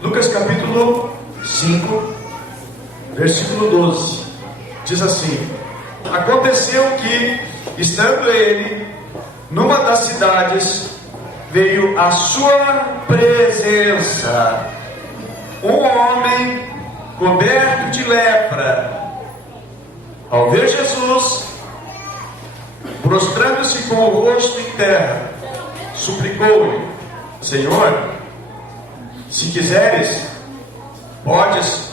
Lucas capítulo 5, versículo 12, diz assim: aconteceu que, estando ele numa das cidades, veio à sua presença um homem coberto de lepra. Ao ver Jesus, prostrando-se com o rosto em terra, suplicou-lhe: Senhor, se quiseres, podes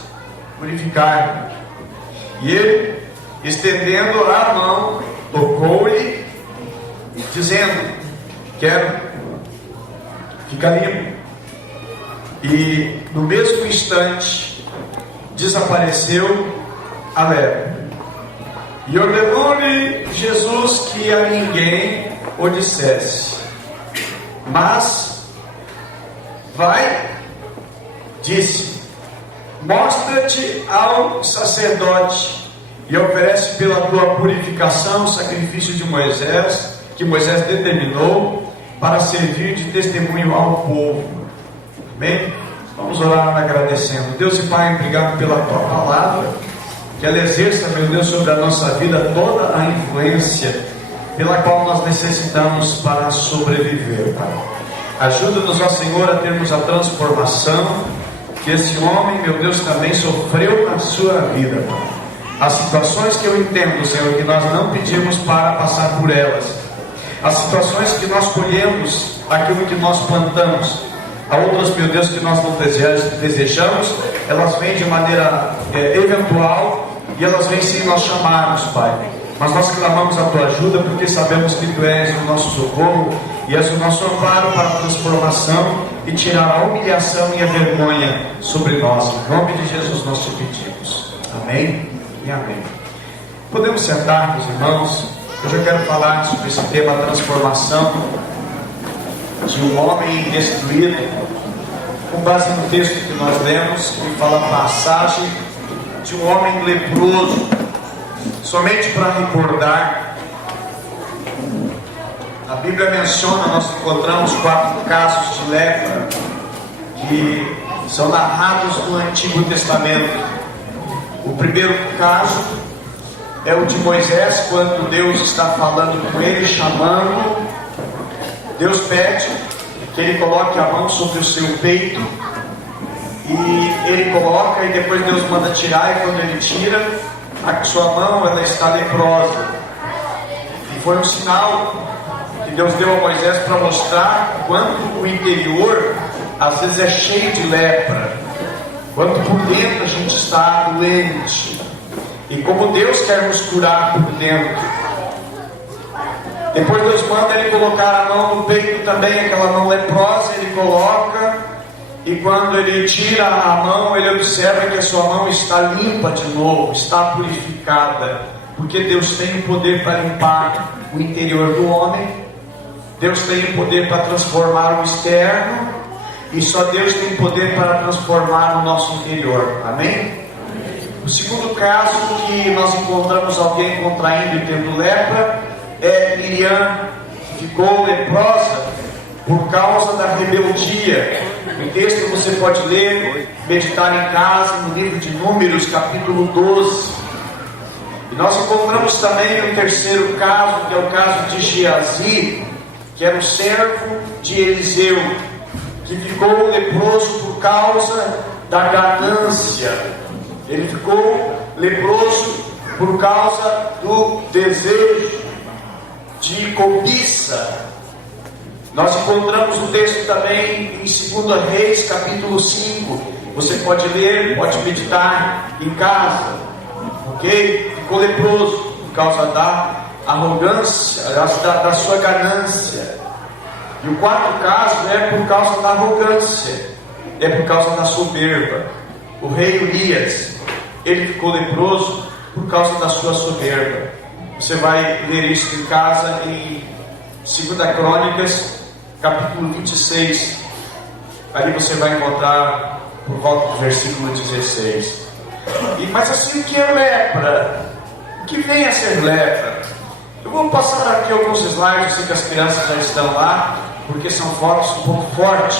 purificar-me. E ele, estendendo a mão, tocou-lhe, dizendo: quero, fica limpo. E no mesmo instante desapareceu a lepra. E ordenou-lhe Jesus que a ninguém o dissesse, mas vai, disse, mostra-te ao sacerdote e oferece pela tua purificação o sacrifício de Moisés, que Moisés determinou para servir de testemunho ao povo. Amém? Vamos orar agradecendo. Deus e Pai, obrigado pela tua palavra, que ela exerça, meu Deus, sobre a nossa vida toda a influência pela qual nós necessitamos para sobreviver, Pai. Ajuda-nos, ó Senhor, a termos a transformação que esse homem, meu Deus, também sofreu na sua vida, Pai. As situações que eu entendo, Senhor, que nós não pedimos para passar por elas, as situações que nós colhemos aquilo que nós plantamos, há outras, meu Deus, que nós não desejamos, elas vêm de maneira eventual, e elas vêm sem nós chamarmos, Pai. Mas nós clamamos a tua ajuda, porque sabemos que tu és o nosso socorro e és o nosso amparo para a transformação e tirar a humilhação e a vergonha sobre nós. Em nome de Jesus nós te pedimos. Amém e amém. Podemos sentar, meus irmãos. Eu já quero falar sobre esse tema, a transformação de um homem destruído, com base no texto que nós lemos, que fala a passagem de um homem leproso. Somente para recordar, a Bíblia menciona, nós encontramos 4 casos de lepra que são narrados no Antigo Testamento. O primeiro caso é o de Moisés, quando Deus está falando com ele, chamando. Deus pede que ele coloque a mão sobre o seu peito, e ele coloca, e depois Deus manda tirar, e quando ele tira, a sua mão ela está leprosa. E foi um sinal que Deus deu a Moisés para mostrar quanto o interior às vezes é cheio de lepra, quanto por dentro a gente está doente, e como Deus quer nos curar por dentro. Depois Deus manda ele colocar a mão no peito também, aquela mão leprosa, ele coloca, e quando ele tira a mão, ele observa que a sua mão está limpa de novo, está purificada, porque Deus tem o poder para limpar o interior do homem, Deus tem o poder para transformar o externo, e só Deus tem poder para transformar o nosso interior. Amém? O segundo caso que nós encontramos alguém contraindo e tendo lepra é Miriam, que ficou leprosa por causa da rebeldia. O texto você pode ler, meditar em casa, no livro de Números, capítulo 12. E nós encontramos também o terceiro caso, que é o caso de Geazi, que era o servo de Eliseu, que ficou leproso por causa da ganância. Ele ficou leproso por causa do desejo, de cobiça. Nós encontramos o texto também em 2 Reis, capítulo 5. Você pode ler, pode meditar em casa. Ok? Ficou leproso por causa da arrogância, da sua ganância. E o quarto caso é por causa da arrogância, é por causa da soberba. O rei Urias, ele ficou leproso por causa da sua soberba. Você vai ler isso em casa em 2 Crônicas, capítulo 26. Ali você vai encontrar por volta do versículo 16. Mas assim, o que é lepra? O que vem a ser lepra? Eu vou passar aqui alguns slides, eu sei que as crianças já estão lá, porque são fotos um pouco fortes.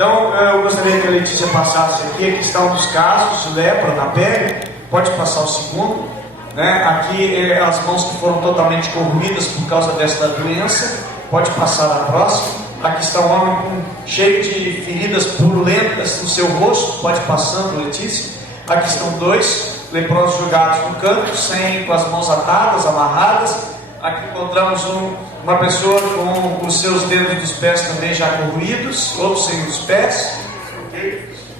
Então eu gostaria que a Letícia passasse aqui. Aqui está um dos casos de lepra na pele. Pode passar o segundo, né? Aqui as mãos que foram totalmente corroídas por causa desta doença. Pode passar na próxima. Aqui está um homem cheio de feridas purulentas no seu rosto. Pode passando, Letícia. Aqui estão dois leprosos jogados no canto, com as mãos atadas, amarradas. Aqui encontramos uma pessoa com os seus dedos dos pés também já corroídos, outros sem os pés.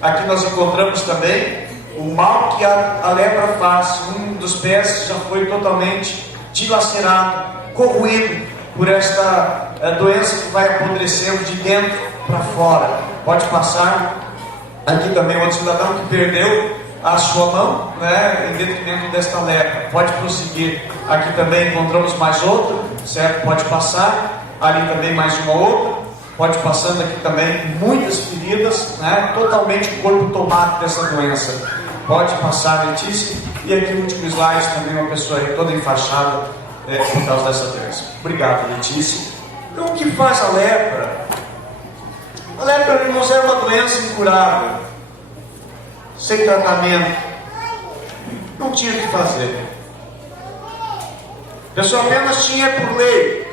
Aqui nós encontramos também o mal que a lepra faz. Um dos pés já foi totalmente dilacerado, corroído por esta doença que vai apodrecendo de dentro para fora. Pode passar. Aqui também outro cidadão que perdeu a sua mão, né, em detrimento desta lepra. Pode prosseguir. Aqui também encontramos mais outra, certo? Pode passar. Ali também mais uma outra. Pode passando. Aqui também muitas feridas, né? Totalmente o corpo tomado dessa doença. Pode passar, Letícia. E aqui o último slide também, uma pessoa aí toda enfaixada por causa dessa doença. Obrigado, Letícia. Então o que faz a lepra? A lepra, irmãos, é uma doença incurável, sem tratamento. Não tinha o que fazer. A pessoa apenas tinha por lei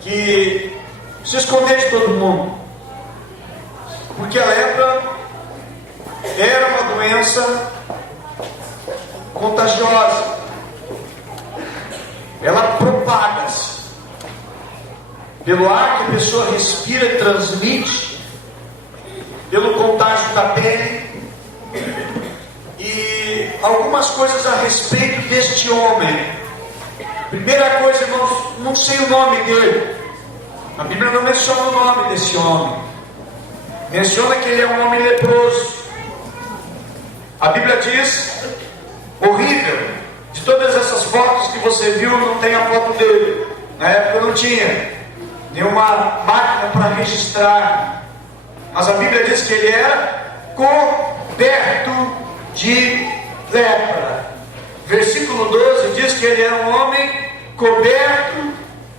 que se esconder de todo mundo, porque a lepra era uma doença contagiosa. Ela propaga-se pelo ar que a pessoa respira e transmite, pelo contágio da pele. E algumas coisas a respeito deste homem. Primeira coisa, irmãos, não sei o nome dele. A Bíblia não menciona o nome desse homem. Menciona que ele é um homem leproso. A Bíblia diz, horrível, de todas essas fotos que você viu, não tem a foto dele. Na época não tinha nenhuma máquina para registrar. Mas a Bíblia diz que ele era coberto de lepra. Versículo 12 diz que ele era um homem coberto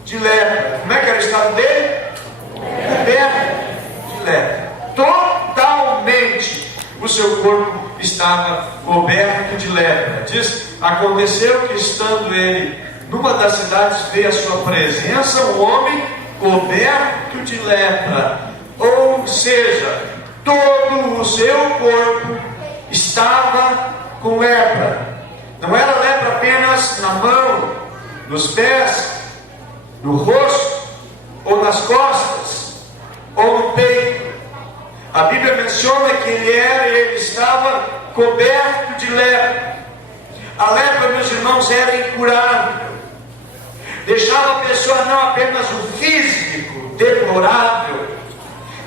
de lepra. Como é que era o estado dele? Coberto de lepra. Totalmente o seu corpo estava coberto de lepra. Diz, aconteceu que estando ele numa das cidades, veio a sua presença um homem coberto de lepra. Ou seja, todo o seu corpo estava com lepra. Não era lepra apenas na mão, nos pés, no rosto, ou nas costas, ou no peito. A Bíblia menciona que ele estava coberto de lepra. A lepra, meus irmãos, era incurável. Deixava a pessoa não apenas o físico deplorável,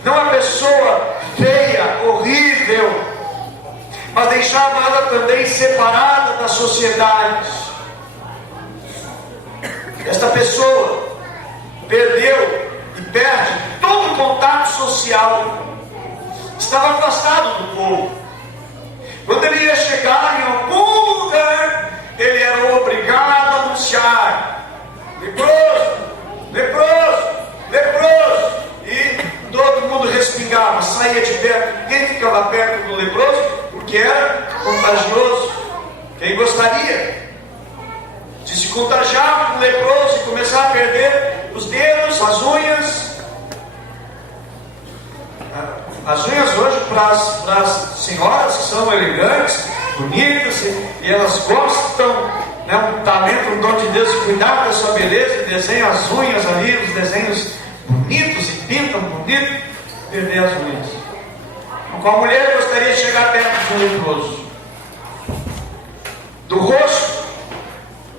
não a pessoa feia, horrível, mas deixava ela também separada da sociedade. Esta pessoa perdeu e perde todo o contato social, estava afastado do povo. Quando ele ia chegar em algum lugar, ele era obrigado a anunciar: leproso, leproso, leproso. E todo mundo respingava, saía de perto. Ninguém ficava perto do leproso, porque era contagioso. Quem gostaria de se contagiar com o leproso e começar a perder os dedos, as unhas? As unhas hoje, para as senhoras que são elegantes, bonitas, e elas gostam, né, um talento, um dom de Deus, de cuidar da sua beleza, desenham as unhas ali, os desenhos bonitos, e pintam bonito, perder as unhas. Qual mulher gostaria de chegar perto de um leproso? Do rosto,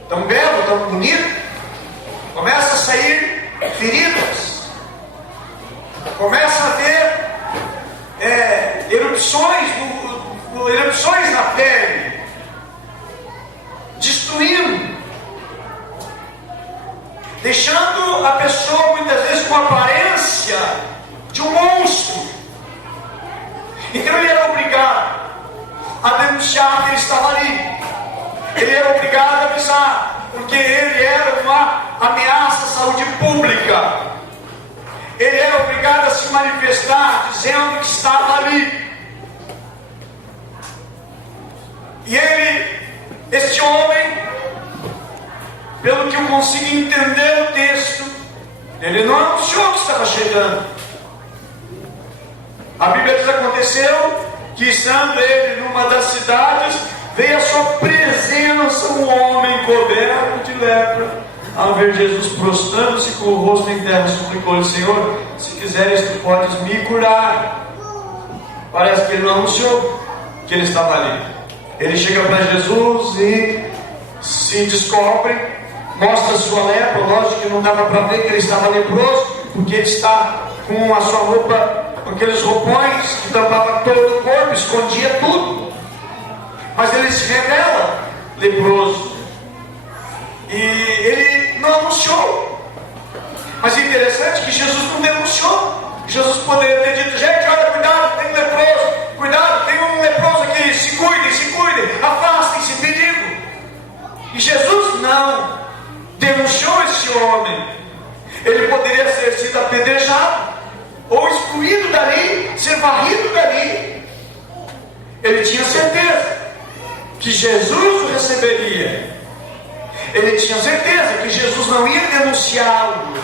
tão belo, tão bonito, começa a sair feridas, começa a ter erupções na pele, destruindo, deixando a pessoa muitas vezes com a aparência de um monstro. Então ele era obrigado a denunciar que ele estava ali. Ele era obrigado a avisar, porque ele era uma ameaça à saúde pública. ele era obrigado a se manifestar, dizendo que estava ali. E este homem, pelo que eu consigo entender o texto, ele não anunciou que estava chegando. A Bíblia diz: aconteceu que, estando ele numa das cidades, veio a sua presença um homem coberto de lepra. Ao ver Jesus prostrando-se com o rosto em terra, suplicou-lhe: Senhor, se quiseres, tu podes me curar. Parece que ele não anunciou que ele estava ali. Ele chega para Jesus e se descobre, mostra sua lepra. Lógico que não dava para ver que ele estava leproso, porque ele está com a sua roupa, com aqueles roupões que tampavam todo o corpo, escondia tudo. Mas ele se revela leproso. E ele não anunciou. Mas é interessante que Jesus não denunciou. Jesus poderia ter dito: gente, olha, cuidado, tem um leproso. Cuidado, tem um leproso aqui. Se cuidem, afastem-se, perigo. E Jesus não denunciou esse homem. Ele poderia ter sido apedrejado, ou excluído dali, ser varrido dali. Ele tinha certeza que Jesus o receberia. Ele tinha certeza que Jesus não ia denunciá-lo.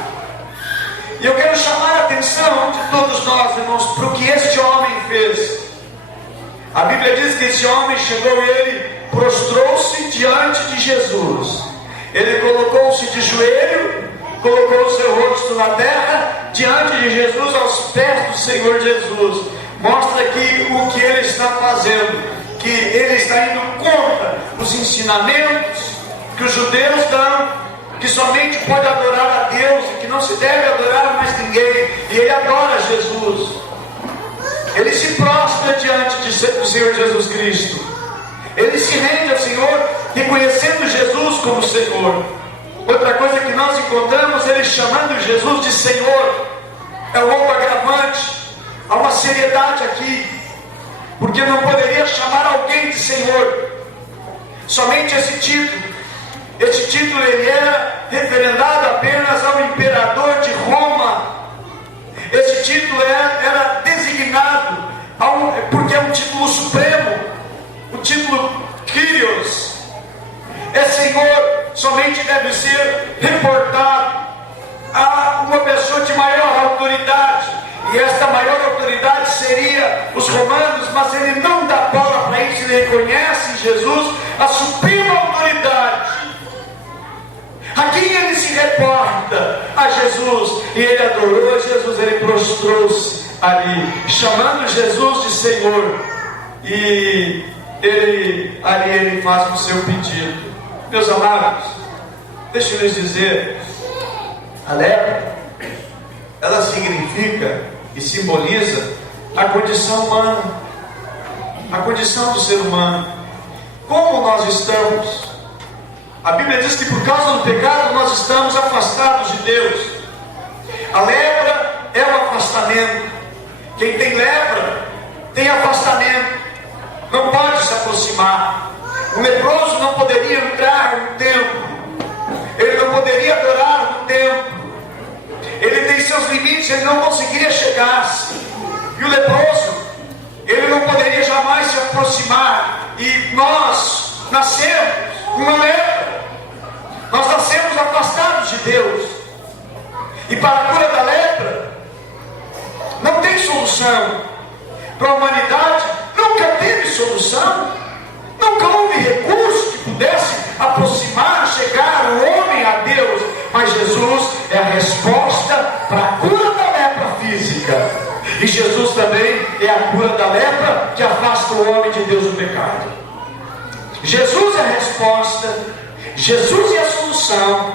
E eu quero chamar a atenção de todos nós, irmãos, para o que este homem fez. A Bíblia diz que esse homem chegou e ele prostrou-se diante de Jesus. Ele colocou-se de joelho, colocou o seu rosto na terra, diante de Jesus, aos pés do Senhor Jesus. Mostra aqui o que ele está fazendo, que ele está indo contra os ensinamentos que os judeus dão, que somente pode adorar a Deus e que não se deve adorar mais ninguém. E ele adora Jesus. Ele se prostra diante do Senhor Jesus Cristo. Ele se rende ao Senhor, reconhecendo Jesus como Senhor. Outra coisa que nós encontramos, ele chamando Jesus de Senhor, é um outro agravante. Há uma seriedade aqui, porque não poderia chamar alguém de Senhor. Somente esse título. Esse título ele era referendado apenas ao imperador de Roma. Esse título era designado porque é um título supremo, o título Kyrios. É Senhor, somente deve ser reportado a uma pessoa de maior autoridade, e esta maior autoridade seria os romanos, mas ele não dá bola para isso. Ele reconhece em Jesus a suprema autoridade. A quem ele se reporta? A Jesus. E ele adorou a Jesus, ele prostrou-se ali, chamando Jesus de Senhor. E ele faz o seu pedido. Meus amados, deixa eu lhes dizer, a lepra, ela significa e simboliza a condição humana, a condição do ser humano. Como nós estamos? A Bíblia diz que por causa do pecado nós estamos afastados de Deus. A lepra é um afastamento. Quem tem lepra tem afastamento, não pode se aproximar. O leproso não poderia entrar no templo, ele não poderia adorar no templo, ele tem seus limites, ele não conseguiria chegar-se. E o leproso, ele não poderia jamais se aproximar. E nós nascemos com uma lepra. Nós nascemos afastados de Deus. E para a cura da lepra não tem solução. Para a humanidade nunca teve solução. Nunca houve recurso que pudesse aproximar, chegar o homem a Deus. Mas Jesus é a resposta para a cura da lepra física. E Jesus também é a cura da lepra que afasta o homem de Deus do pecado. Jesus é a resposta, Jesus é a solução,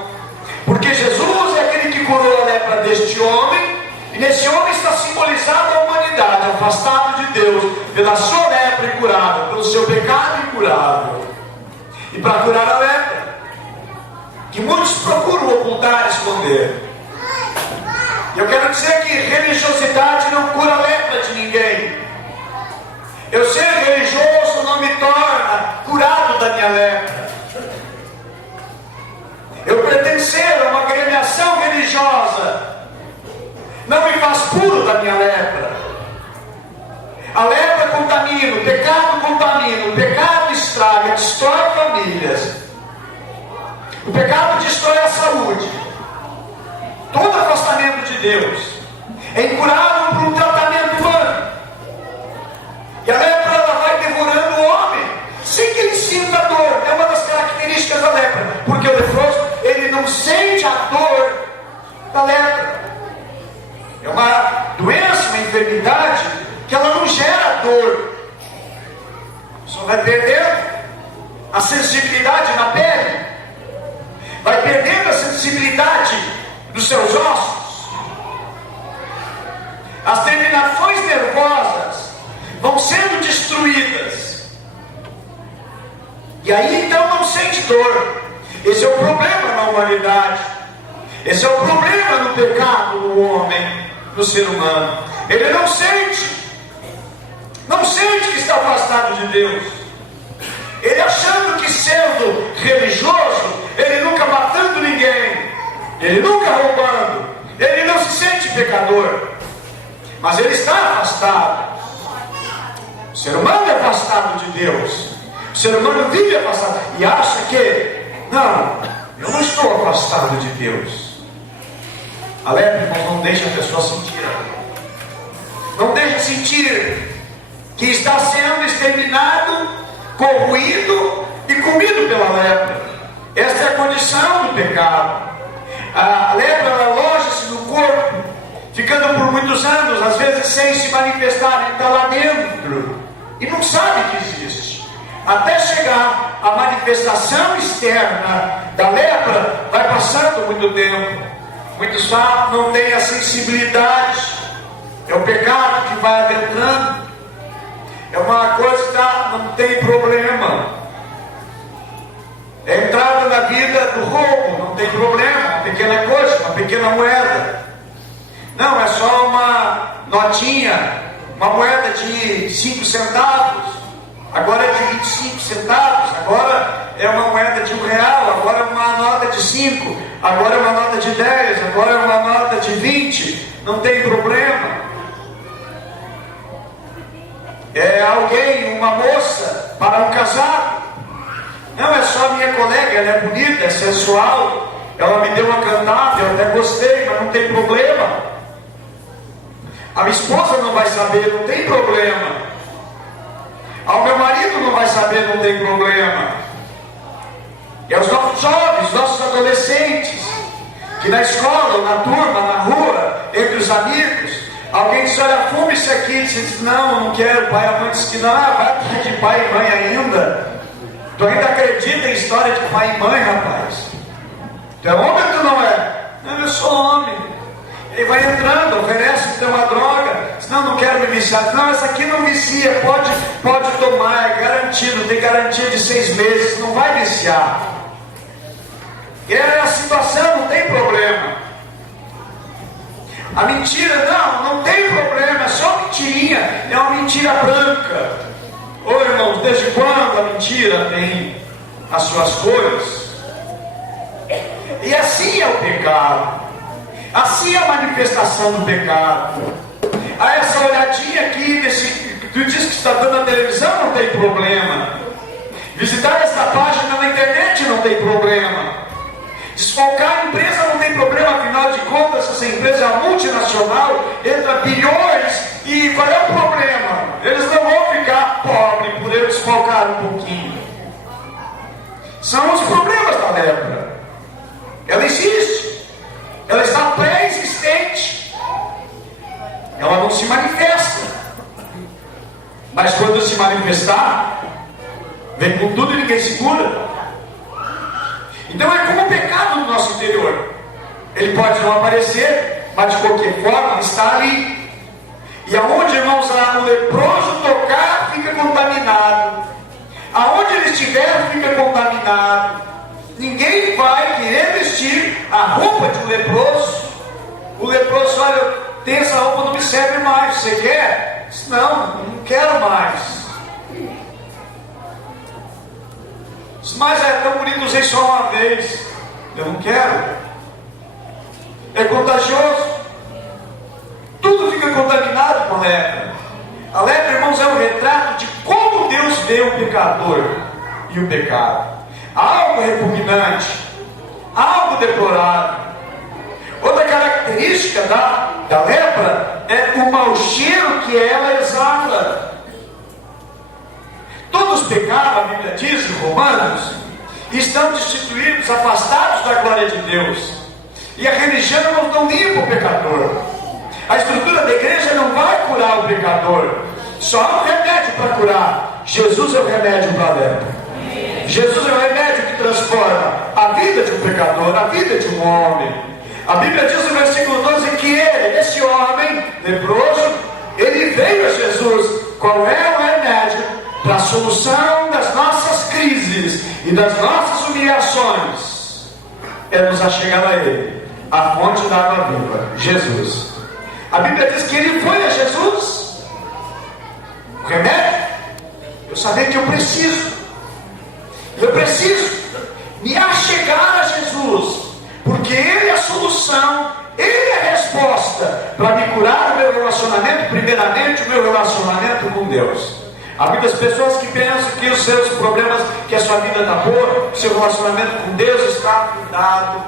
porque Jesus é aquele que curou a lepra deste homem, e nesse homem está simbolizada a humanidade, afastada de Deus, pela sua lepra incurável, pelo seu pecado incurável. E para curar a lepra, que muitos procuram ocultar, esconder. Eu quero dizer que religiosidade não cura a lepra de ninguém. Eu ser religioso não me torna curado da minha lepra. Eu pertencer a uma agremiação religiosa não me faz puro da minha lepra. A lepra contamina, o pecado contamina, o pecado estraga, destrói famílias. O pecado destrói a saúde. Todo afastamento de Deus é incurável por um tratamento humano. E a lepra ela vai devorando o homem sem que ele sinta a dor. É uma das características da lepra, porque o leproso ele não sente a dor da lepra. É uma doença, uma enfermidade que ela não gera dor. Só vai perdendo a sensibilidade na pele, vai perdendo a sensibilidade dos seus ossos. As terminações nervosas vão sendo destruídas. E aí então não sente dor. Esse é o problema na humanidade. Esse é o problema no pecado do homem, do ser humano. Ele não sente que está afastado de Deus. Ele achando que sendo religioso, ele nunca matando ninguém, ele nunca roubando, ele não se sente pecador, mas ele está afastado. O ser humano é afastado de Deus. O ser humano vive afastado e acha que, não, eu não estou afastado de Deus. A lepra, irmãos, não deixa a pessoa sentir. Não deixa sentir que está sendo exterminado, corroído e comido pela lepra. Esta é a condição do pecado. A lepra ela aloja-se no corpo, ficando por muitos anos, às vezes sem se manifestar. Ele está lá dentro e não sabe que existe. Até chegar a manifestação externa da lepra, vai passando muito tempo. Muitos não têm a sensibilidade. É o pecado que vai adentrando. É uma coisa que não tem problema. É a entrada na vida do roubo, não tem problema. Uma pequena coisa, uma pequena moeda. Não, é só uma notinha, uma moeda de 5 centavos. Agora é de 25 centavos. Agora é uma moeda de R$1. Agora é uma nota de 5. Agora é uma nota de 10. Agora é uma nota de 20. Não tem problema. É alguém, uma moça, para um casado. Não, é só minha colega, ela é bonita, é sensual. Ela me deu uma cantada, eu até gostei, mas não tem problema. A minha esposa não vai saber, não tem problema. Ao meu marido não vai saber, não tem problema. E aos nossos jovens, nossos adolescentes, que na escola, na turma, na rua, entre os amigos, alguém diz, olha, fuma isso aqui. Você diz, não quero. Pai, a mãe diz que não, vai de pai e mãe ainda. Tu ainda acredita em história de pai e mãe, rapaz? Tu é homem ou tu não é? Não, eu sou homem. Ele vai entrando, oferece ter uma droga. Diz, não quero me viciar. Não, essa aqui não vicia, pode tomar, é garantido, tem garantia de 6 meses, não vai viciar. E é a situação, não tem problema. A mentira, não tem problema, é só mentirinha, é uma mentira branca. Ô irmãos, desde quando a mentira tem as suas cores? E assim é o pecado, assim é a manifestação do pecado. Essa olhadinha aqui, tu diz que está dando na televisão, não tem problema. Visitar essa página na internet não tem problema. Desfalcar a empresa não tem problema, afinal de contas, essa empresa é uma multinacional, entra bilhões, e qual é o problema? Eles não vão ficar pobres por eu desfalcar um pouquinho. São os problemas da lepra. Ela existe, ela está pré-existente, ela não se manifesta, mas quando se manifestar, vem com tudo e ninguém segura. Então é como o pecado no nosso interior. Ele pode não aparecer, mas de qualquer forma está ali. E aonde, irmãos, o leproso tocar, fica contaminado. Aonde ele estiver, fica contaminado. Ninguém vai querer vestir a roupa de um leproso. O leproso, olha, tem essa roupa, não me serve mais. Você quer? Não quero mais. Mas é tão bonito, usei só uma vez. Eu não quero. É contagioso. contaminado com lepra. A lepra, irmãos, é um retrato de como Deus vê o pecador e o pecado. Algo repugnante, algo deplorável. Outra característica da lepra é o mau cheiro que ela exala. Todos pecaram, a Bíblia diz em Romanos, e estão destituídos, afastados da glória de Deus. E a religião não limpa o pecador. A estrutura da igreja não vai curar o pecador. Só há um remédio para curar. Jesus é o remédio para a lepra. Jesus é o remédio que transforma a vida de um pecador, a vida de um homem. A Bíblia diz no versículo 12 que ele, esse homem leproso, ele veio a Jesus. Qual é o remédio para a solução das nossas crises e das nossas humilhações? É nos achegar a Ele, a fonte da água viva, Jesus. A Bíblia diz que ele foi a Jesus. O remédio? Eu sabia que eu preciso me achegar a Jesus, porque Ele é a solução, Ele é a resposta para me curar o meu relacionamento, primeiramente o meu relacionamento com Deus. Há muitas pessoas que pensam que os seus problemas, que a sua vida está boa, o seu relacionamento com Deus está cuidado,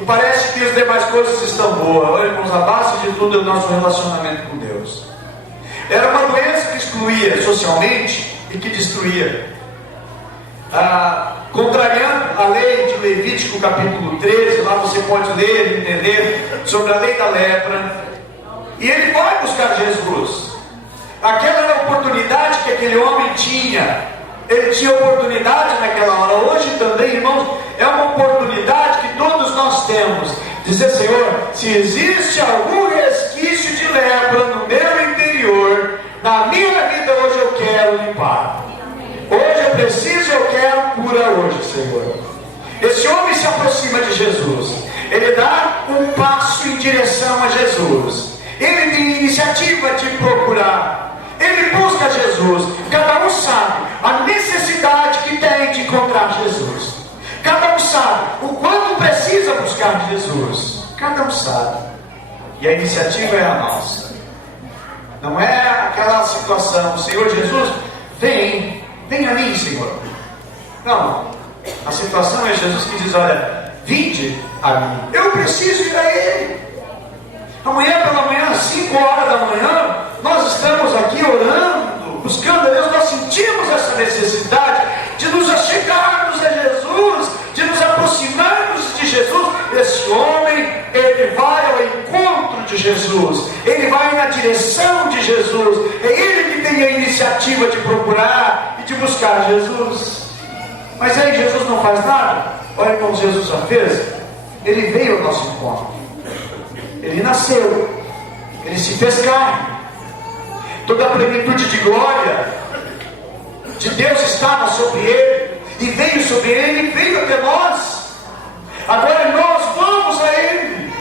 e parece que as demais coisas estão boas. Olha, irmãos, a base de tudo é o nosso relacionamento com Deus. Era uma doença que excluía socialmente e que destruía. Contrariando a lei de Levítico capítulo 13, lá você pode ler e entender sobre a lei da lepra. E ele vai buscar Jesus. Aquela era a oportunidade que aquele homem tinha. Ele tinha oportunidade naquela hora. Hoje também, irmãos, é uma oportunidade que todos nós temos. Dizer: Senhor, se existe algum resquício de lepra no meu interior, na minha vida hoje eu quero limpar. Hoje eu preciso, eu quero cura hoje, Senhor. Esse homem se aproxima de Jesus. Ele dá um passo em direção a Jesus. Ele tem iniciativa de procurar. Ele busca Jesus. Cada um sabe a necessidade que tem de encontrar Jesus. Cada um sabe o quanto precisa buscar Jesus. Cada um sabe. E a iniciativa é a nossa. Não é aquela situação: Senhor Jesus, vem a mim, Senhor. Não. A situação é Jesus que diz: olha, vinde a mim. Eu preciso ir a Ele. Amanhã pela manhã, às 5 horas da manhã, nós estamos aqui orando, buscando a Deus. Nós sentimos essa necessidade de nos achegarmos a Jesus, de nos aproximarmos de Jesus. Esse homem, ele vai ao encontro de Jesus, ele vai na direção de Jesus. É ele que tem a iniciativa de procurar e de buscar Jesus. Mas aí Jesus não faz nada. Olha como Jesus já fez. Ele veio ao nosso encontro. Ele nasceu, ele se fez carne. Toda a plenitude de glória de Deus estava sobre ele, e veio sobre ele, e veio até nós. Agora nós vamos a Ele,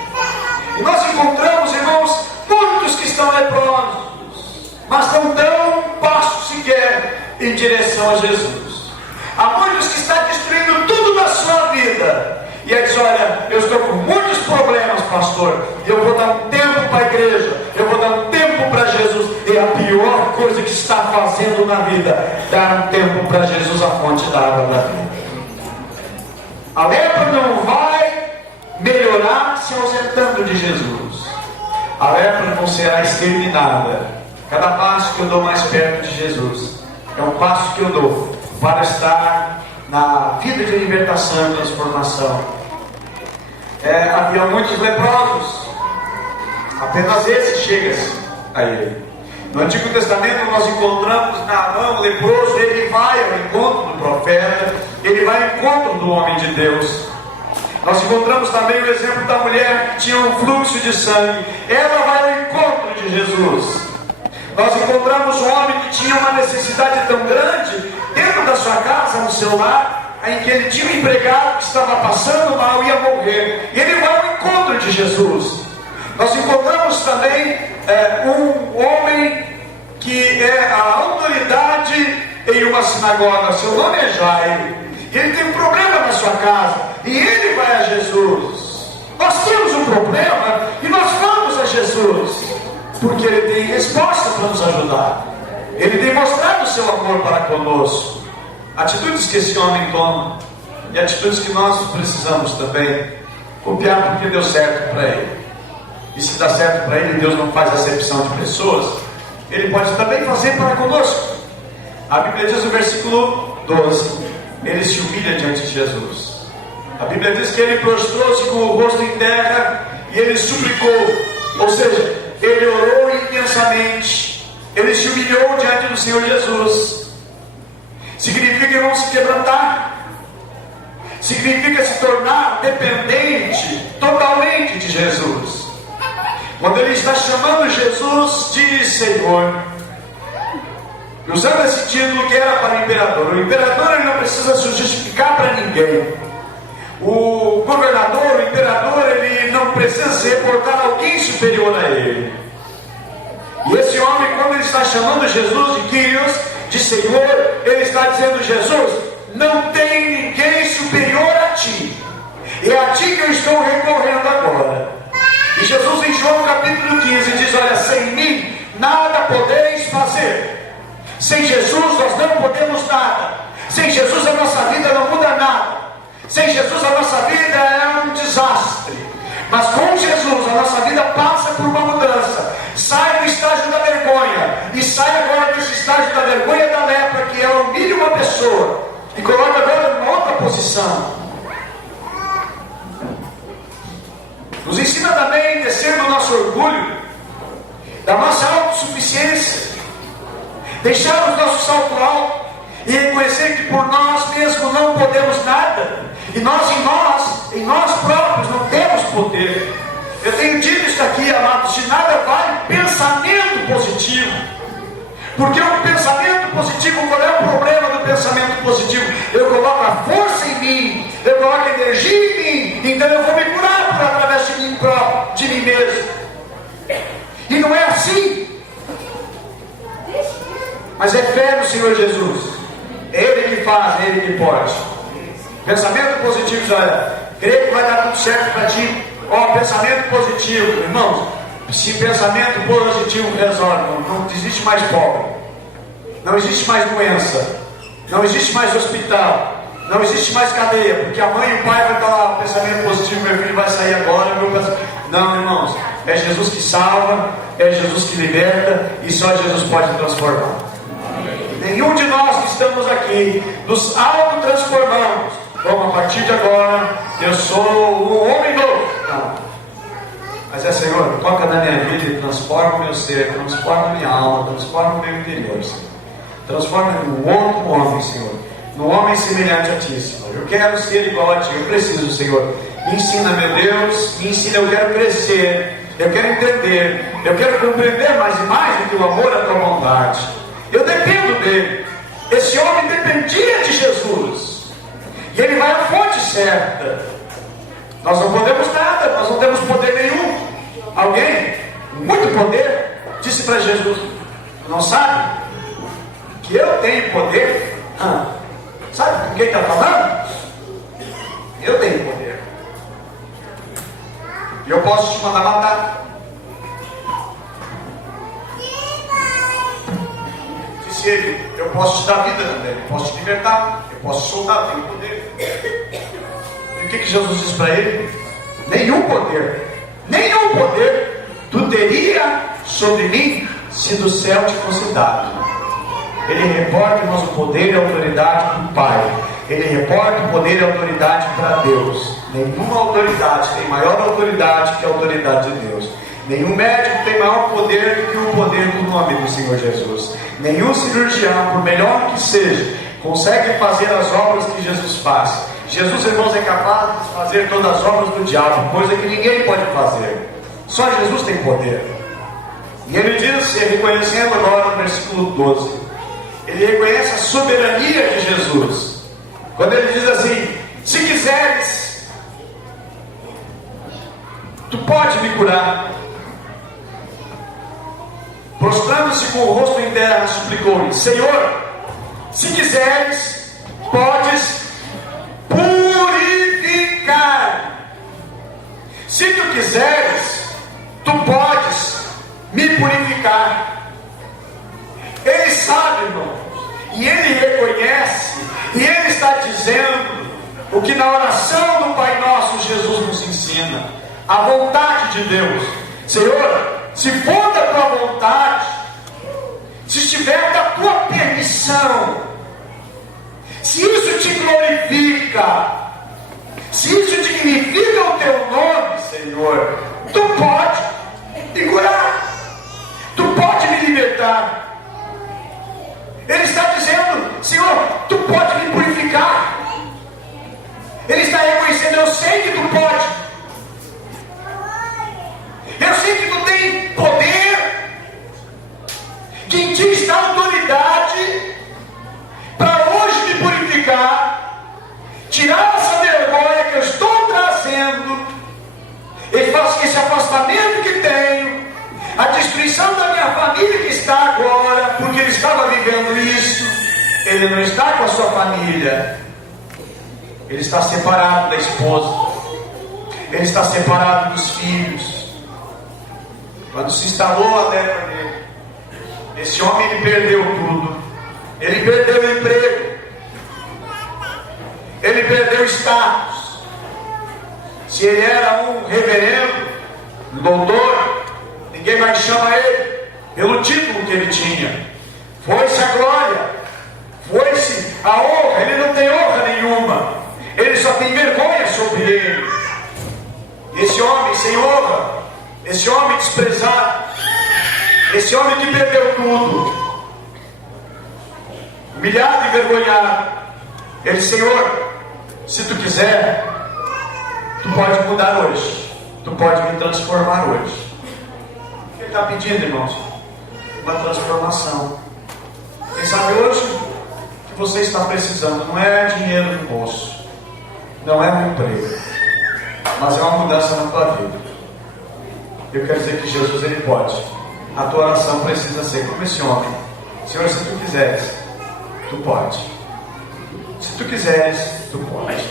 e nós encontramos, irmãos, muitos que estão leprosos, mas não dão um passo sequer em direção a Jesus. Há muitos que estão destruindo tudo na sua vida, e aí diz: olha, eu estou com muitos problemas, pastor, eu vou dar um tempo para a igreja, eu vou dar um tempo para Jesus. É a pior coisa que está fazendo na vida: dar um tempo para Jesus, a fonte da água da vida. A lepra não vai melhorar se ausentando de Jesus. A lepra não será exterminada. Cada passo que eu dou mais perto de Jesus é um passo que eu dou para estar na vida de libertação e transformação. Havia muitos leprosos, apenas esse chega-se a ele. No Antigo Testamento nós encontramos Naamã, o leproso. Ele vai ao encontro do profeta, ele vai ao encontro do homem de Deus. Nós encontramos também o exemplo da mulher que tinha um fluxo de sangue. Ela vai ao encontro de Jesus. Nós encontramos um homem que tinha uma necessidade tão grande dentro da sua casa, no seu lar, em que ele tinha um empregado que estava passando mal e ia morrer. E ele vai ao encontro de Jesus. Nós encontramos também um homem que é a autoridade em uma sinagoga. Seu nome é Jairo. Ele tem um problema na sua casa e ele vai a Jesus. Nós temos um problema e nós vamos a Jesus. porque Ele tem resposta para nos ajudar. Ele tem mostrado o seu amor para conosco. Atitudes que esse homem toma e atitudes que nós precisamos também copiar, porque deu certo para ele. E se dá certo para ele, Deus não faz acepção de pessoas, Ele pode também fazer para conosco. A Bíblia diz no versículo 12: Ele se humilha diante de Jesus. A Bíblia diz que Ele prostrou-se com o rosto em terra e Ele suplicou, ou seja, Ele orou intensamente, Ele se humilhou diante do Senhor Jesus. Significa não se quebrantar, significa se tornar dependente totalmente de Jesus. Quando Ele está chamando Jesus de Senhor, usando esse título que era para o imperador ele não precisa se justificar para ninguém. O governador, o imperador, ele não precisa se reportar a alguém superior a ele. E esse homem, quando ele está chamando Jesus de Kyrios, de Senhor, ele está dizendo: Jesus, não tem ninguém superior a ti, é a ti que eu estou recorrendo agora. E Jesus, em João capítulo 15, diz: olha, sem mim nada podeis fazer. Sem Jesus nós não podemos nada. Sem Jesus a nossa vida não muda nada. Sem Jesus a nossa vida é um desastre. Mas com Jesus a nossa vida passa por uma mudança. Sai do estágio da vergonha e sai agora desse estágio da vergonha da lepra, que é humilha uma pessoa e coloca agora numa outra posição. Nos ensina também a descer do nosso orgulho, da nossa autossuficiência, deixar o nosso salto alto e reconhecer que por nós mesmos não podemos nada, e em nós próprios não temos poder. Eu tenho dito isso aqui, amados: de nada vale pensamento positivo, porque o pensamento positivo, qual é o problema do pensamento positivo? Eu coloco a força em mim, eu coloco a energia em mim, então eu vou me curar através de mim próprio, de mim mesmo. E não é assim. Mas é fé no Senhor Jesus, é Ele que faz, é Ele que pode. Pensamento positivo, olha, creio que vai dar tudo certo para ti. Ó, pensamento positivo, irmãos. Se pensamento positivo resolve, não existe mais pobre, não existe mais doença, não existe mais hospital, não existe mais cadeia, porque a mãe e o pai vai falar: pensamento positivo, meu filho vai sair agora. Não, irmãos, é Jesus que salva, é Jesus que liberta, e só Jesus pode transformar. Nenhum de nós que estamos aqui nos autotransformamos. Bom, a partir de agora eu sou um homem novo. Não. Mas é: Senhor, toca na minha vida e transforma o meu ser, transforma a minha alma, transforma o meu interior, Senhor. Transforma-me num outro homem, Senhor, num homem semelhante a Ti, Senhor. Eu quero ser igual a Ti, eu preciso, Senhor. Me ensina, meu Deus, me ensina. Eu quero crescer, eu quero entender, eu quero compreender mais e mais do que o amor e a Tua bondade. Eu dependo dele. Esse homem dependia de Jesus, e ele vai à fonte certa. Nós não podemos nada, nós não temos poder nenhum. Alguém, muito poder, disse para Jesus: não sabe que eu tenho poder? Sabe com quem está falando? Eu tenho poder, e eu posso te mandar matar. Disse ele: eu posso te dar vida também, eu posso te libertar, eu posso te soltar, tenho poder. E o que Jesus disse para ele? Nenhum poder tu teria sobre mim se do céu te fosse dado. Ele reporta-nos o poder e a autoridade do Pai. Ele reporta o poder e a autoridade para Deus. Nenhuma autoridade tem maior autoridade que a autoridade de Deus. Nenhum médico tem maior poder do que o poder do nome do Senhor Jesus. Nenhum cirurgião, por melhor que seja, consegue fazer as obras que Jesus faz. Jesus, irmãos, é capaz de fazer todas as obras do diabo, coisa que ninguém pode fazer. Só Jesus tem poder. E ele diz, reconhecendo agora no versículo 12, ele reconhece a soberania de Jesus, quando ele diz assim: se quiseres, tu pode me curar. Prostrando-se com o rosto em terra, suplicou-lhe: Senhor, se quiseres, podes purificar. Se tu quiseres, tu podes me purificar. Ele sabe, irmão, e ele reconhece, e ele está dizendo o que na oração do Pai Nosso Jesus nos ensina: a vontade de Deus. Senhor, se for da tua vontade, se estiver da tua permissão, se isso te glorifica, se isso dignifica o teu nome, Senhor, tu pode me curar, tu pode me libertar. Ele está dizendo: Senhor, tu pode me purificar. Ele está reconhecendo: eu sei que tu pode, eu sei que tu tem poder, que em ti está a autoridade para hoje me purificar, tirar essa vergonha que eu estou trazendo. Ele faz que esse afastamento que tenho, a destruição da minha família que está agora, porque ele estava vivendo isso, ele não está com a sua família, ele está separado da esposa, ele está separado dos filhos. Quando se instalou a lepra nele, esse homem, ele perdeu tudo. Ele perdeu o emprego, ele perdeu o status. Se ele era um reverendo, um doutor, ninguém mais chama ele pelo título que ele tinha. Foi-se a glória, foi-se a honra. Ele não tem honra nenhuma, ele só tem vergonha sobre ele. Esse homem sem honra, esse homem desprezado, esse homem que perdeu tudo, humilhado e envergonhado, ele: Senhor, se tu quiser, tu pode mudar hoje, tu pode me transformar hoje. Ele está pedindo, irmãos, uma transformação. Quem sabe hoje o que você está precisando não é dinheiro no bolso, não é um emprego, mas é uma mudança na tua vida. Eu quero dizer que Jesus, ele pode. A tua oração precisa ser como esse homem: Senhor, se tu quiseres, tu pode. Se tu quiseres, tu pode.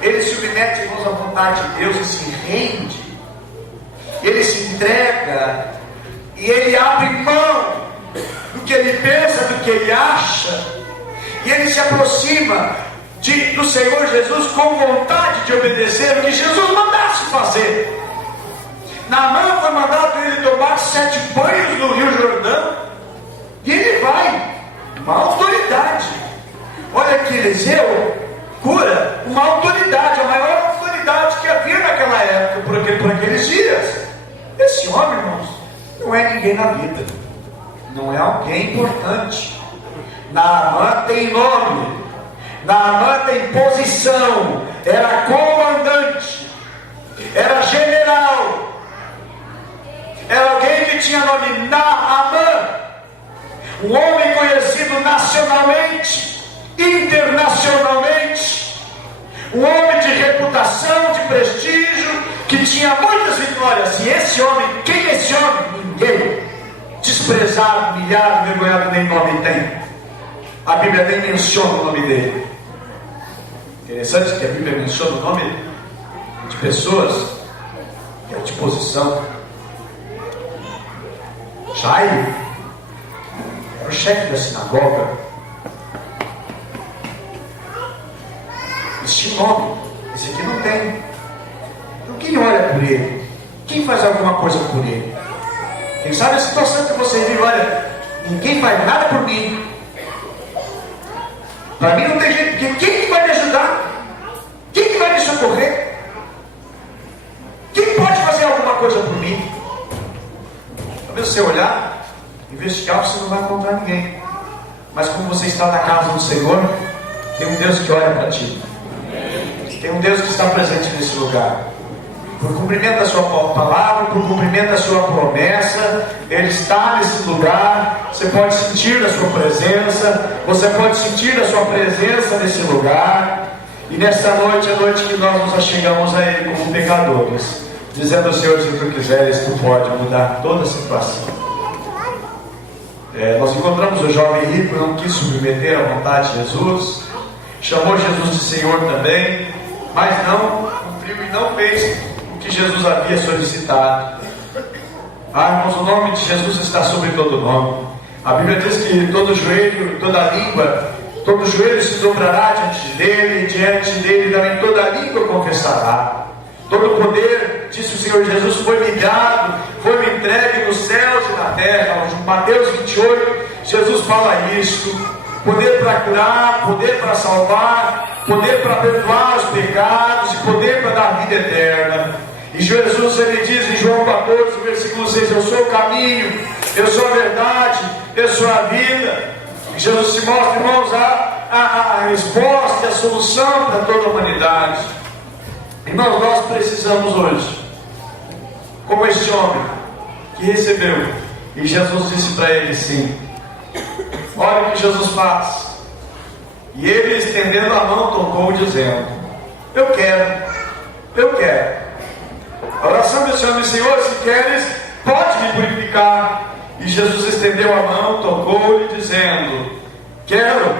Ele submete, irmãos, à vontade de Deus e se rende. Ele se entrega e ele abre mão do que ele pensa, do que ele acha, e ele se aproxima do Senhor Jesus com vontade de obedecer o que Jesus mandasse fazer. Naamã foi mandado ele tomar 7 banhos no Rio Jordão, e ele vai, uma autoridade. Olha que Eliseu cura uma autoridade, a maior autoridade que havia naquela época, por aqueles dias. Esse homem, irmãos, não é ninguém na vida, não é alguém importante. Naamã tem nome, Naamã tem posição, era comandante, era general, era alguém que tinha nome: Naamã, um homem conhecido nacionalmente, internacionalmente, um homem de reputação, de prestígio, que tinha muitas vitórias. E esse homem, quem é esse homem? Ninguém. Desprezado, humilhado, envergonhado, nem nome tem. A Bíblia nem menciona o nome dele. Interessante que a Bíblia menciona o nome de pessoas que é de posição. Jairo era o chefe da sinagoga. Este nome, esse aqui não tem. Então quem olha por ele? Quem faz alguma coisa por ele? Quem sabe a situação que você vive: olha, ninguém faz nada por mim. Para mim não tem jeito. Quem que vai me ajudar? Quem que vai me socorrer? Quem pode fazer alguma coisa por mim? Talvez você olhar, investigar, você não vai encontrar ninguém. Mas como você está na casa do Senhor, tem um Deus que olha para ti. Tem um Deus que está presente nesse lugar. Por cumprimento da sua palavra, por cumprimento da sua promessa, Ele está nesse lugar. Você pode sentir a sua presença, você pode sentir a sua presença nesse lugar. E nesta noite, a noite que nós nos achegamos a Ele como pecadores, dizendo ao Senhor: se tu quiseres, tu pode mudar toda a situação. Nós encontramos o jovem rico, não quis submeter à vontade de Jesus, chamou Jesus de Senhor também, mas não cumpriu e não fez o que Jesus havia solicitado. Ah, irmãos, o nome de Jesus está sobre todo nome. A Bíblia diz que todo joelho, toda língua, todo joelho se dobrará diante dele, e diante dele também toda língua confessará. Todo poder, disse o Senhor Jesus, foi me dado, foi me entregue nos céus e na terra. Mateus 28, Jesus fala isto: poder para curar, poder para salvar, poder para perdoar os pecados e poder para dar vida eterna. E Jesus, ele diz em João 14, versículo 6, eu sou o caminho, eu sou a verdade, eu sou a vida. E Jesus se mostra, irmãos, a resposta e a solução para toda a humanidade. Irmãos, nós precisamos hoje, como este homem que recebeu, e Jesus disse para ele sim. Olha o que Jesus faz. E ele, estendendo a mão, tocou, dizendo: eu quero, eu quero. A oração desse homem: Senhor, se queres, pode me purificar. E Jesus estendeu a mão, tocou-lhe, dizendo: quero,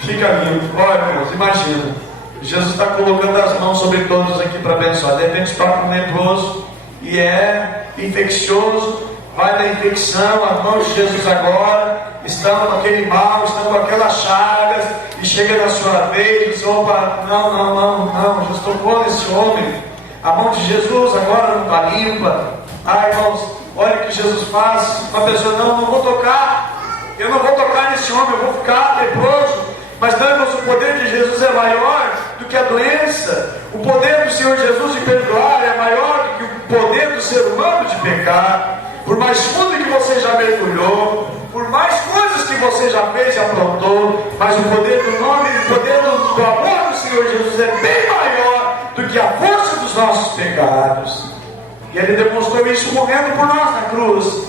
fica limpo. Olha, irmãos, imagina, Jesus está colocando as mãos sobre todos aqui para abençoar. De repente está com um leproso e é infeccioso, vai da infecção, as mãos de Jesus agora estão com aquele mal, estão com aquelas chagas, e chega na sua vez e diz: opa, não, Jesus tocou nesse homem, a mão de Jesus agora não está limpa. Ah, irmãos, olha o que Jesus faz. Uma pessoa: não vou tocar, eu não vou tocar nesse homem, eu vou ficar leproso. Mas não, irmãos, o poder de Jesus é maior do que a doença. O poder do Senhor Jesus de perdoar é maior do que o poder do ser humano de pecar. Por mais fundo que você já mergulhou, por mais coisas que você já fez e aprontou, mas o poder do nome e o poder do amor do Senhor Jesus é bem maior do que a força dos nossos pecados. E Ele demonstrou isso morrendo por nós na cruz,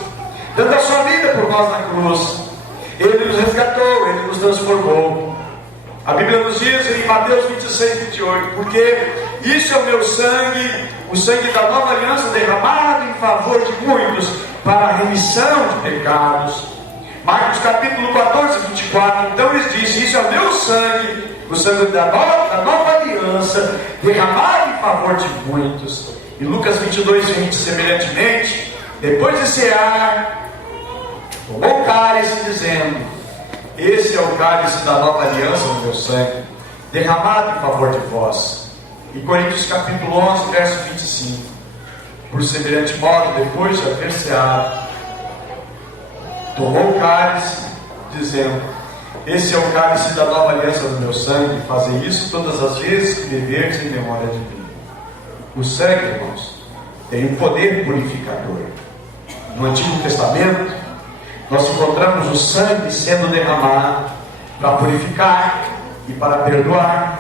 dando a sua vida por nós na cruz. Ele nos resgatou, Ele nos transformou. A Bíblia nos diz em Mateus 26, 28, porque isso é o meu sangue, o sangue da nova aliança derramado em favor de muitos, para a remissão de pecados. Marcos capítulo 14, 24, então eles dizem: isso é o meu sangue, o sangue da nova aliança, derramado em favor de muitos. E Lucas 22, 20, semelhantemente, depois de cear, tomou o cálice, dizendo: esse é o cálice da nova aliança no meu sangue, derramado em favor de vós. E Coríntios capítulo 11, verso 25, por semelhante modo, depois de haver ceado, tomou o cálice, dizendo: esse é o cálice da nova aliança no meu sangue, fazei isso todas as vezes que beberdes em memória de mim. O sangue, irmãos, tem um poder purificador. No Antigo Testamento, nós encontramos o sangue sendo derramado para purificar e para perdoar.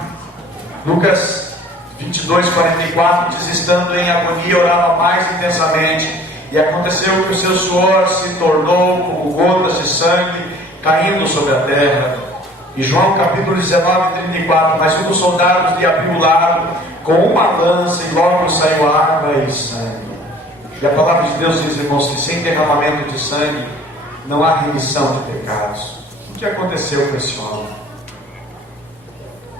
Lucas 22, 44 diz: estando em agonia, orava mais intensamente, e aconteceu que o seu suor se tornou como gotas de sangue caindo sobre a terra. E João capítulo 19, 34, mas um dos soldados lhe abriu o lado com uma lança, e logo saiu água e sangue. E a palavra de Deus diz, irmãos, que sem derramamento de sangue não há remissão de pecados. O que aconteceu com esse homem?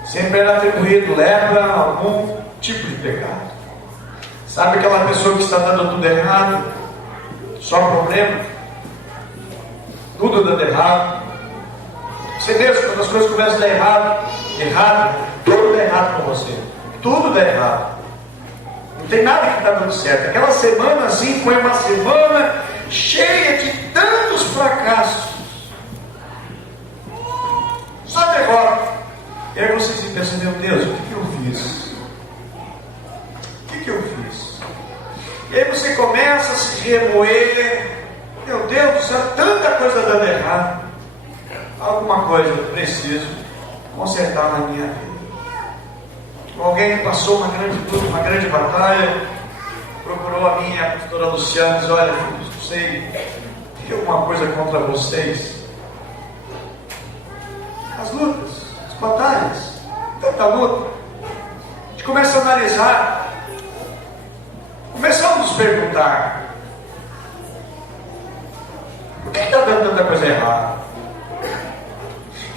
Sempre era atribuído lepra a algum tipo de pecado. Sabe aquela pessoa que está dando tudo errado? Só problema? Tudo dando errado. Você mesmo, quando as coisas começam a dar errado, tudo dá errado com você. Tudo dá errado. Não tem nada que está dando certo. Aquela semana assim foi uma semana cheia de tantos fracassos. Só derrota. E aí vocês pensam: meu Deus, o que eu fiz? O que eu fiz? E aí você começa a se remoer. Meu Deus do céu, tanta coisa dando errado. Alguma coisa eu preciso consertar na minha vida. Alguém passou uma grande luta, uma grande batalha, procurou a minha pastora Luciana e disse: olha, não sei, tem alguma coisa contra vocês? As lutas, as batalhas, tanta luta. A gente começa a analisar, começamos a nos perguntar: por que está dando tanta coisa errada?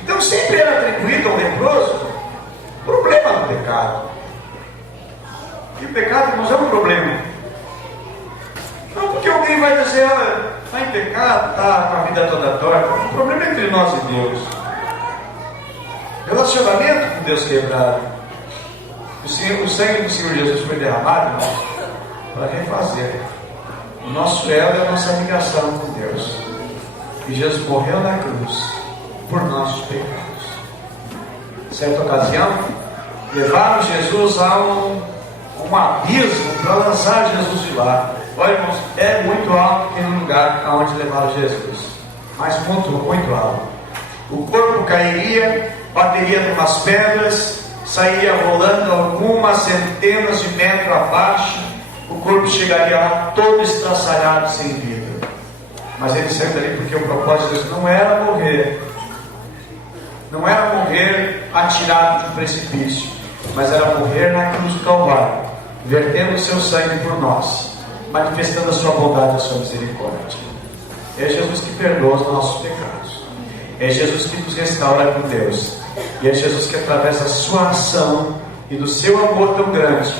Então sempre era atribuído ao leproso problema do pecado. E o pecado, irmãos, é um problema. Não porque alguém alguém vai dizer, olha, está em pecado, está com a vida toda torta. O problema é entre nós e Deus. Relacionamento com Deus quebrado. O sangue do Senhor Jesus foi derramado, irmãos, para refazer. O nosso elo é a nossa ligação com Deus. E Jesus morreu na cruz por nossos pecados. Certa ocasião, levaram Jesus a um abismo para lançar Jesus de lá. Olha, irmãos, é muito alto aquele lugar aonde levaram Jesus, mas muito, muito alto. O corpo cairia, bateria em umas pedras, sairia rolando algumas centenas de metros abaixo. O corpo chegaria lá todo estraçalhado, sem vida. Mas ele saiu dali porque o propósito de Deus não era morrer. Não era morrer atirado de um precipício, mas era morrer na cruz do Calvário, vertendo o seu sangue por nós, manifestando a sua bondade e a sua misericórdia. É Jesus que perdoa os nossos pecados. É Jesus que nos restaura com Deus. E é Jesus que, através da sua ação e do seu amor tão grande,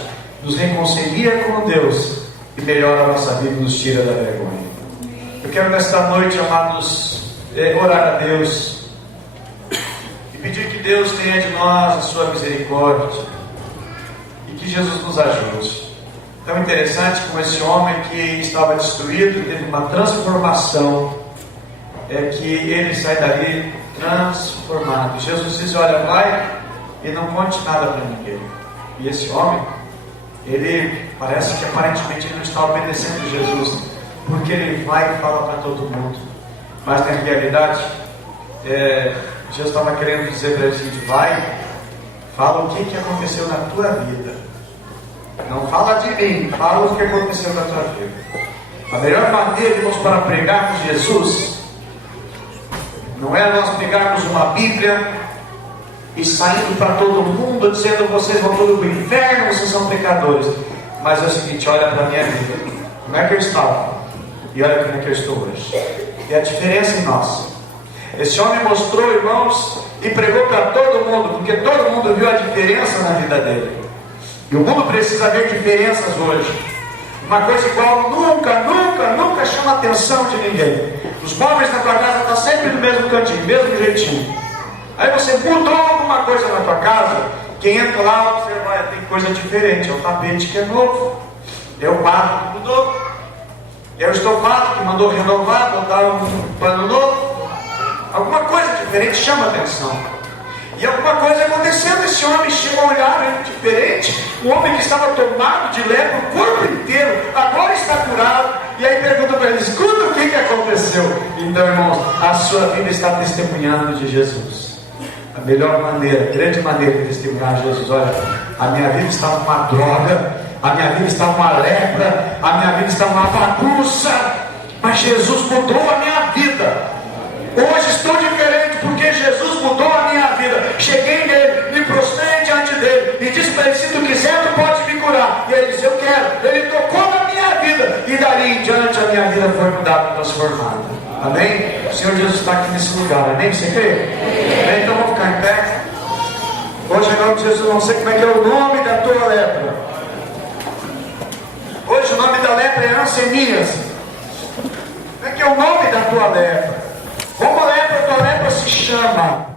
nos reconcilia com Deus e melhora a nossa vida e nos tira da vergonha. Eu quero nesta noite, amados, orar a Deus e pedir que Deus tenha de nós a sua misericórdia e que Jesus nos ajude. Tão interessante como esse homem que estava destruído teve uma transformação, que ele sai dali transformado. Jesus diz, olha, vai e não conte nada para ninguém. E esse homem, ele parece que aparentemente ele não está obedecendo Jesus, porque ele vai e fala para todo mundo, mas na realidade Jesus estava querendo dizer para ele assim, vai, fala o que aconteceu na tua vida, não fala de mim, fala o que aconteceu na tua vida. A melhor maneira, irmãos, para pregarmos Jesus não é nós pegarmos uma Bíblia e saindo para todo mundo dizendo, vocês vão todo para o inferno, vocês são pecadores. Mas é o seguinte, olha para a minha vida, como é que eu estava e olha como é que eu estou hoje. E a diferença em nós. Esse homem mostrou, irmãos, e pregou para todo mundo, porque todo mundo viu a diferença na vida dele. E o mundo precisa ver diferenças hoje. Uma coisa igual nunca chama a atenção de ninguém. Os móveis na tua casa estão sempre no mesmo cantinho, mesmo jeitinho. Aí você mudou alguma coisa na tua casa, quem entra lá, você vai, tem coisa diferente. É o tapete que é novo, é o barro que mudou, é o estofado que mandou renovar, botar um pano novo. Alguma coisa diferente chama a atenção. E alguma coisa aconteceu, esse homem chegou a olhar diferente. Um homem que estava tomado de lepra, o corpo inteiro, agora está curado. E aí pergunta para ele, escuta o que aconteceu. Então, irmãos, a sua vida está testemunhando de Jesus. A melhor maneira, a grande maneira de testemunhar Jesus. Olha, a minha vida está uma droga, a minha vida está uma lepra, a minha vida está uma bagunça, mas Jesus mudou a minha vida. Hoje estou diferente porque Jesus mudou a minha vida. Cheguei nele, me prostrei diante dele e disse para ele, se tu quiser tu pode me curar. E ele disse, eu quero. Ele tocou na minha vida e dali em diante a minha vida foi mudada e transformada. Amém? O Senhor Jesus está aqui nesse lugar, amém? Você crê? Amém? Então vamos ficar em pé. Hoje em nome de Jesus, não sei como é que é o nome da tua lepra. Hoje o nome da lepra é Ansemias. Como é que é o nome da tua lepra? Como lepra, tua lepra se chama?